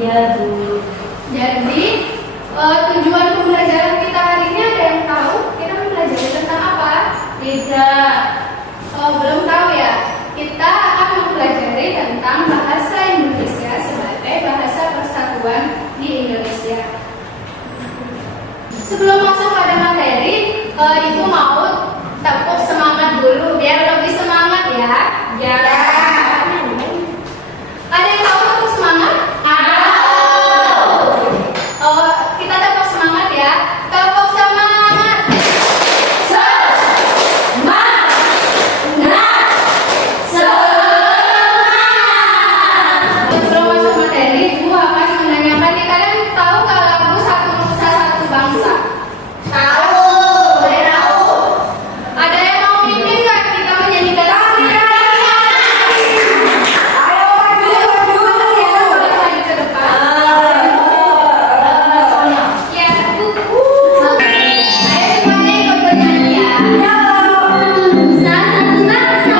Iya, Bu. Jadi tujuan pembelajaran kita hari ini ada yang tahu? Kita mempelajari tentang apa? Tidak. Belum tahu ya? Kita akan mempelajari tentang bahasa Indonesia sebagai bahasa persatuan di Indonesia. Sebelum masuk pada materi, Ibu mau tepuk semangat dulu biar lebih semangat ya. Ya. Ada yang tahu tepuk semangat? Kita tepuk semangat ya. Tepuk semangat. Sebelum masuk materi, Ibu akan menanyakan nih, kalian tahu kalau lagu Satu Nusa Satu Bangsa? Tahu. Ada yang mau mimpin nggak kita menyanyikan lagu? Maju ke depan. Ya, Bu. Ayo semuanya ikut bernyanyi ya. Nusa satu bangsa.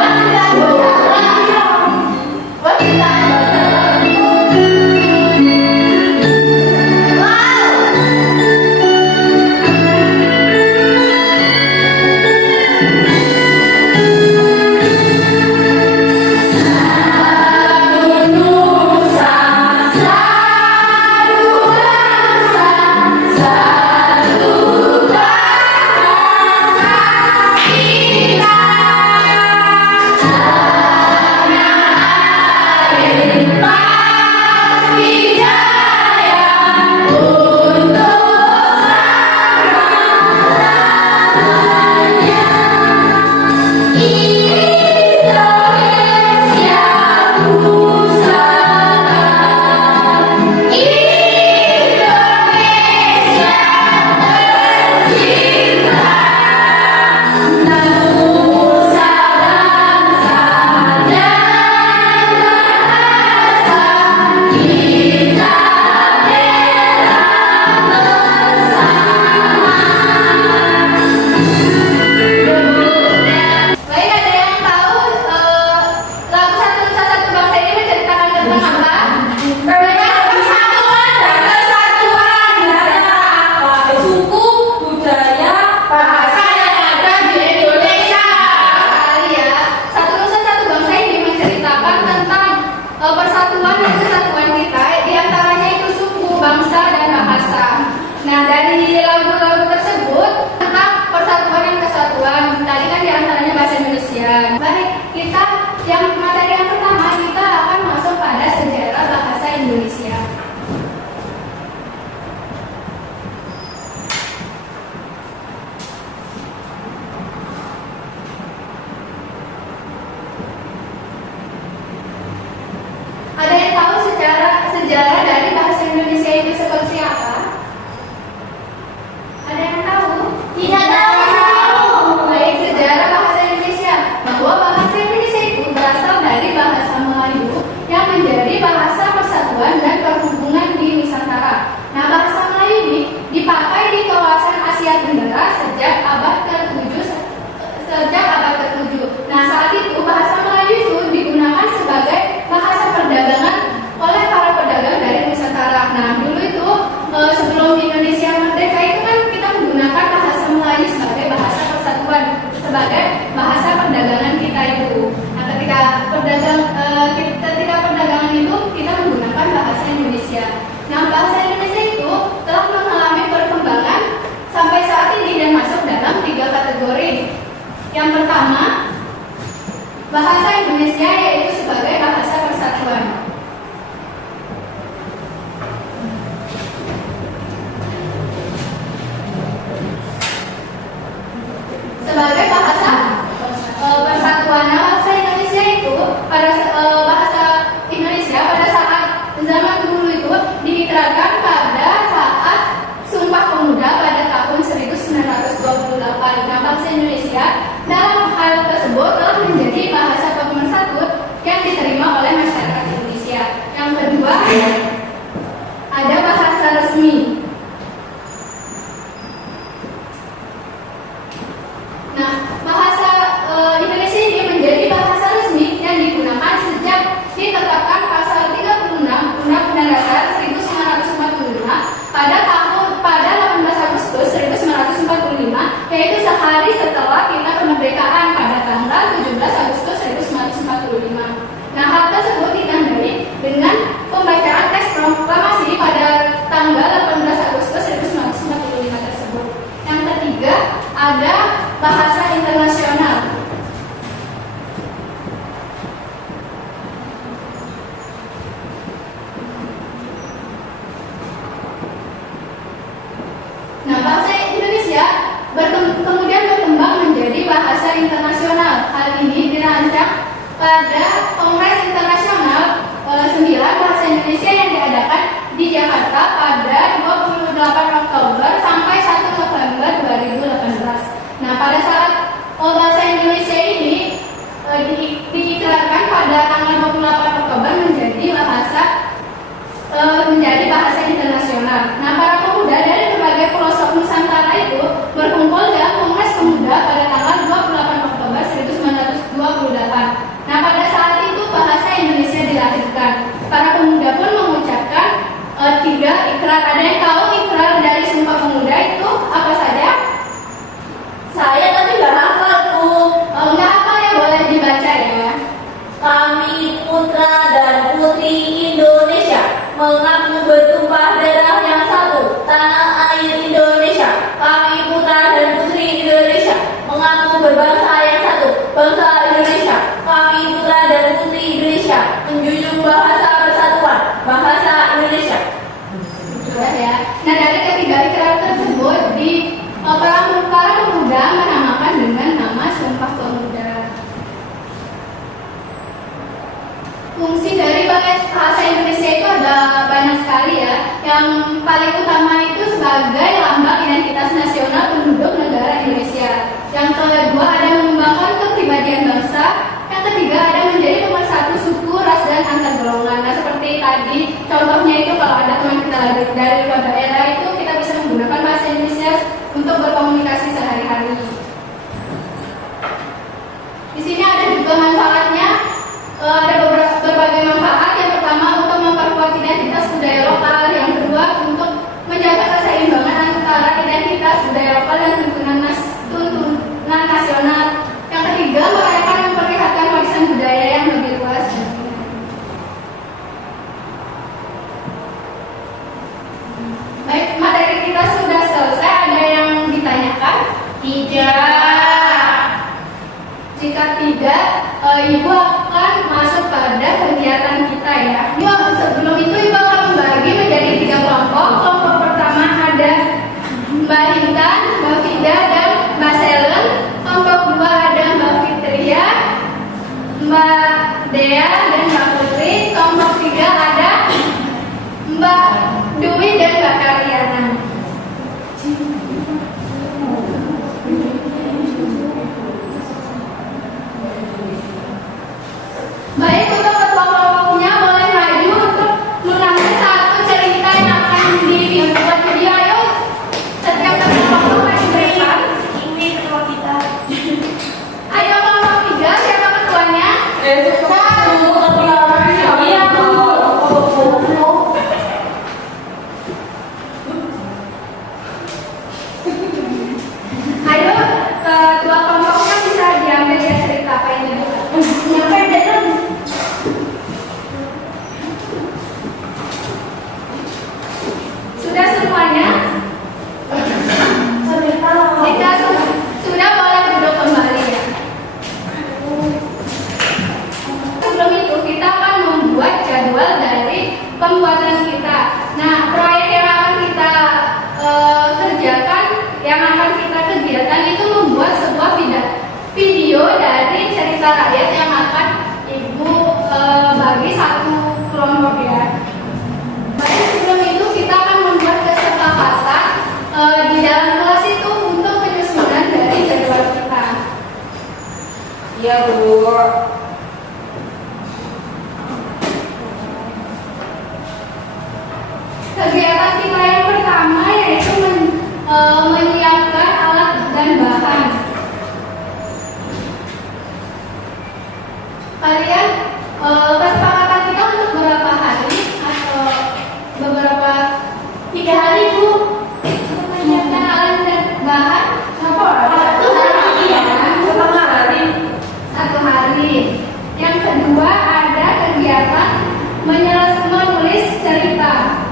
Baik, ada yang tahu lagu Satu Nusa Satu Bangsa ini menceritakan tentang apa? Persatuan dan kesatuan negara, suku, budaya, bahasa yang ada di Indonesia. Sekali ya. Satu Nusa Satu Bangsa ini menceritakan tentang persatuan dan kesatuan kita, di antaranya itu suku, bangsa, dan bahasa. Nah, dari lagu-lagu tersebut tentang persatuan dan kesatuan, tadi kan di antaranya bahasa Indonesia. Baik, kita materi yang pertama kita akan masuk pada sejarah bahasa Indonesia. Ada yang tahu sejarah dari bahasa Indonesia itu seperti apa? Ada yang tahu? Tidak tahu. Baik, sejarah bahasa Indonesia. Bahwa bahasa Indonesia itu berasal dari bahasa Melayu yang menjadi bahasa persatuan dan perhubungan di Nusantara. Nah, bahasa Melayu ini dipakai di kawasan Asia Tenggara sejak abad ke-7. Nah, saat itu bahasa Melayu itu digunakan sebagai bahasa perdagangan oleh para pedagang dari Nusantara. Nah, dulu itu sebelum Indonesia merdeka itu kan kita menggunakan bahasa Melayu sebagai bahasa persatuan, sebagai bahasa perdagangan kita itu. Nah, ketika perdagangan itu kita menggunakan bahasa Indonesia. Nah, bahasa Indonesia itu telah mengalami perkembangan sampai saat ini dan masuk dalam 3 kategori. Yang pertama, bahasa Indonesia yaitu sebagai bahasa persatuan. Sebagai bahasa persatuan. Nah, bahasa Indonesia itu bahasa Indonesia pada saat zaman dulu itu diikrarkan pada saat Sumpah Pemuda pada tahun 1928. Nah, bahasa Indonesia dalam hal tersebut telah menjadi bahasa pemersatu internasional. Hal ini dirancang pada Kongres Internasional 9 Bahasa Indonesia yang diadakan di Jakarta pada 28 Oktober sampai 1 November 2018. Nah, pada saat Bahasa Indonesia ini diiklankan pada tanggal 28 Oktober menjadi bahasa internasional. Nah, para pemuda dari berbagai pelosok Nusantara itu berkumpul dalam Kongres Pemuda pada tanggal 28 Oktober 1928. Nah, pada saat itu bahasa Indonesia dilahirkan. Para pemuda pun mengucapkan 3 ikrar. Ada yang tahu ikrar dari Sumpah Pemuda itu apa saja? Saya tapi nggak hafal tuh. Nggak hafal ya, boleh dibaca ya. Kami putra dan putri Indonesia mengaku bertumpah darah yang satu, tanah air Indonesia. Kami putra dan putri Indonesia mengaku berbangsa yang satu, bangsa Indonesia. Kami putra dan putri Indonesia menjunjung bahasa persatuan, bahasa Indonesia. Sudah ya. Nah, dari ketiga ikrar tersebut para pemuda menamakan dengan nama Sumpah Pemuda. Fungsi dari bahasa Indonesia itu ada banyak sekali ya. Yang paling utama itu sebagai lambang identitas nasional penduduk negara Indonesia. Yang kedua ada mengembangkan kepribadian bangsa. Yang ketiga ada menjadi pemersatu suku, ras dan antar golongan. Nah, seperti tadi contohnya itu kalau ada teman kita lagi dari luar daerah itu kita bisa menggunakan bahasa Indonesia untuk berkomunikasi sehari-hari. Di sini ada juga manfaatnya. Ada berbagai manfaat. Yang pertama untuk memperkuat identitas budaya lokal. Yang kedua untuk menjaga keseimbangan antara identitas budaya lokal dan tuntunan nasional. Yang ketiga merayakan memperlihatkan warisan budaya yang lebih luas. Baik, materi kita sudah selesai. Ada yang ditanyakan? Tidak. Jika tidak, Ibu akan masuk pada kegiatan kita ya. Sebelum itu Ibu akan membagi menjadi 3 kelompok. Kelompok pertama ada Mbak Intan, Mbak Fida, dan Mbak Selen. Kelompok kedua ada Mbak Fitria, Mbak Dea, dan Mbak Putri. Kelompok 3 ada Mbak Dwi dan Mbak Karyana. Baik, untuk ketua kelompoknya boleh maju untuk mengambil satu cerita yang akan dibuat video. Ayo, setiap kelompok maju ke depan. Ini ketua kita. Ayo kelompok 3, siapa ketuanya? Iya, Bu. Ayo, ketua kelompoknya bisa diambil ya cerita apa yang dibuat. Sudah semuanya? Jika sudah boleh duduk kembali ya. Sebelum itu kita akan membuat jadwal dari pembuatan kita. Nah, proyek yang akan kita kerjakan, yang akan kita kegiatan itu membuat sebuah video dari cerita rakyat yang akan Ibu bagi satu kelompok ya. Baik, sebelum itu kita akan membuat kesepakatan di dalam kelas itu untuk penyusunan dari jadwal kita. Iya, Bu. Kegiatan kita yang pertama yaitu menyiapkan alat dan bahan. Kalian kesepakatan kita untuk berapa hari atau beberapa 3 hari Bu menyiapkan alat dan bahan? Satu hari ya, 1 hari. Yang kedua ada kegiatan menulis cerita.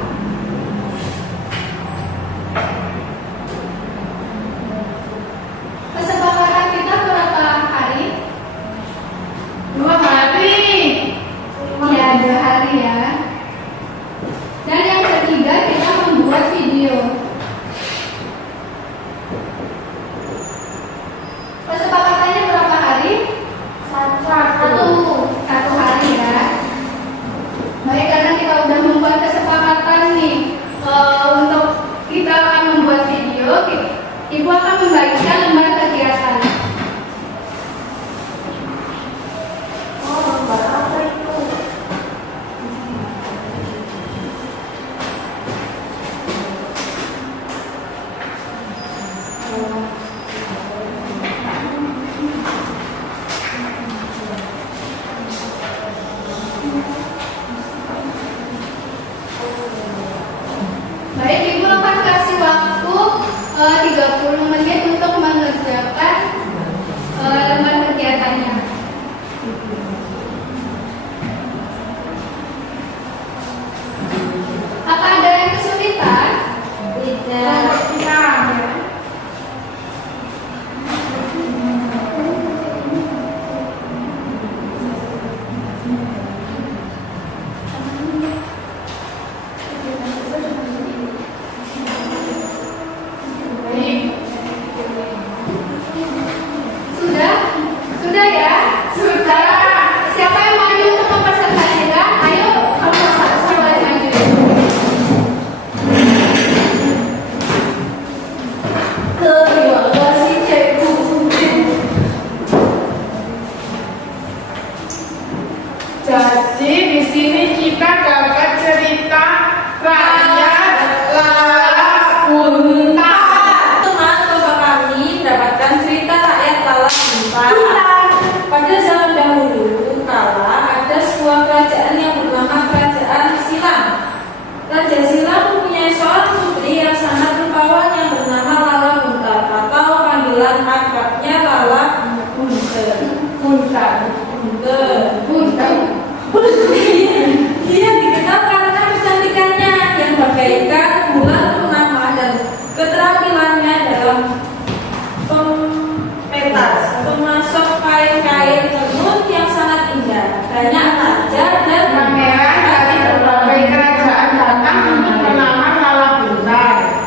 30 menit untuk mengerjakan lembar kegiatannya. Apa ada yang kesulitan? Tidak. Tidak. Sudah? Sudah ya? Sudah. Siapa yang maju untuk mempresentasikan? Ayo, kamu siapa yang maju? Terima kasih Cikgu. Jadi di sini kita dapat cerita rakyat Lala Bunta. Teman-teman kami mendapatkan cerita rakyat Lala Bunta. Pada zaman dahulu kala ada sebuah kerajaan yang bernama Kerajaan Silam. Raja Silam mempunyai seorang putri yang sangat rupawan yang bernama Lala Bunta atau panggilan akrabnya Lala Bunta. Dia dikenal karena kecantikannya yang bagaikan bulan purnama dan keterampilannya dalam memasok kain-kain tenun yang sangat indah. Banyak raja dan Pangeran dari berbagai kerajaan datang untuk melamar Lala Bunta.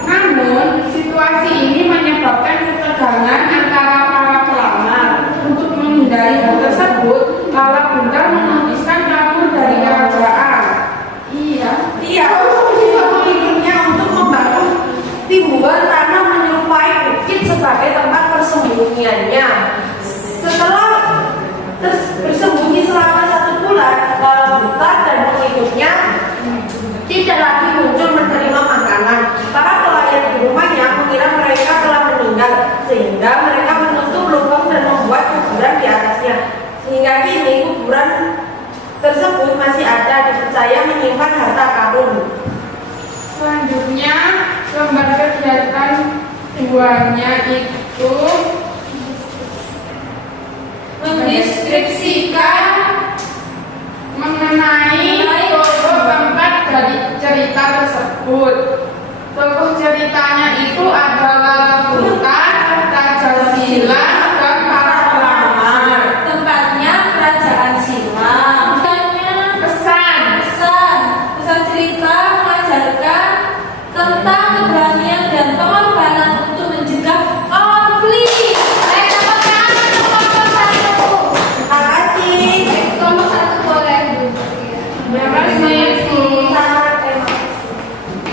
Namun, situasi ini menyebabkan ketegangan antara para pelamar. Untuk menghindari hal tersebut, Lala Bunta memutuskan kabur dari kerajaan. Iya, pengikutnya untuk membangun timbuhan tanah menyerupai bukit sebagai tempat persembunyiannya. Setelah bersembunyi selama 1 bulan, Lala Bunta dan pengikutnya tidak lagi muncul menerima makanan. Para pelayan di rumahnya mengira mereka telah meninggal, sehingga mereka menutup lubang dan membuat kuburan di atasnya. Sehingga kini kuburan tersebut masih ada, dipercaya menyimpan harta karun. Selanjutnya, lembar kegiatan 2-nya itu mendeskripsikan mengenai tokoh tempat dari cerita tersebut. Tokoh ceritanya itu adalah Bunta, Raja Silam, dan para pelamar. tempatnya Kerajaan Silam. Pesan cerita mengajarkan tentang keberanian dan pengorbanan untuk mencegah konflik. Ayo tepuk tangan untuk kelompok 1. Terima kasih. Kelompok 1 boleh duduk ya. Terima kasih.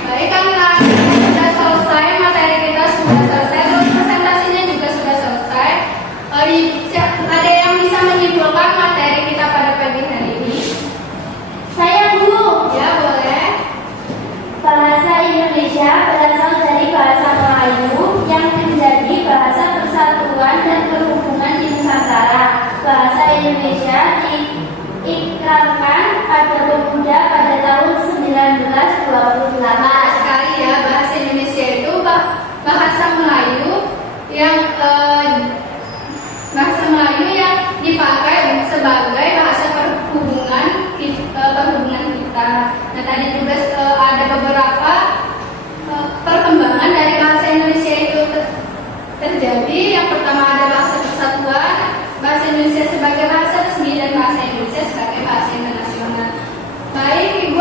Baik, kami lanjut. Sudah selesai, materi kita sudah selesai, terus presentasinya juga sudah selesai. Ada yang bisa menyimpulkan materi kita pada pagi hari ini? Saya guru. Ya, boleh. Bahasa Indonesia berasal dari bahasa Melayu yang menjadi bahasa persatuan dan perhubungan di Nusantara. Bahasa Indonesia diikrarkan pada pemuda pada tahun 1928. Sekali ya, bahasa Indonesia itu bahasa Melayu yang dipakai sebagai bahasa perhubungan kita. Nah, tadi juga ada beberapa perkembangan dari bahasa Indonesia itu terjadi. Yang pertama ada bahasa persatuan, bahasa Indonesia sebagai bahasa resmi, dan bahasa Indonesia sebagai bahasa internasional. Baik, Ibu,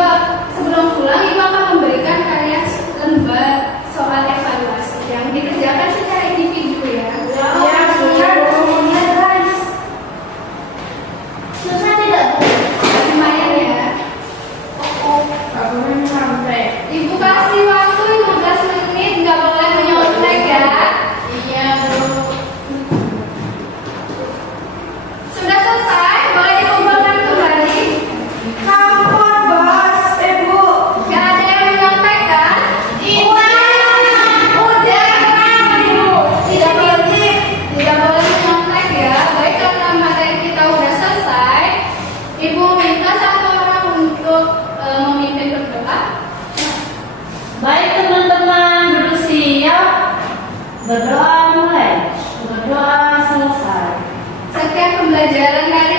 sebelum pulang Ibu akan memberikan kalian lembar soal evaluasi yang dikerjakan secara individu ya. Susah tidak, Bu? Lumayan ya. Aku sampai. Ibu Berdoa mulai, berdoa selesai. Setiap pembelajaran dari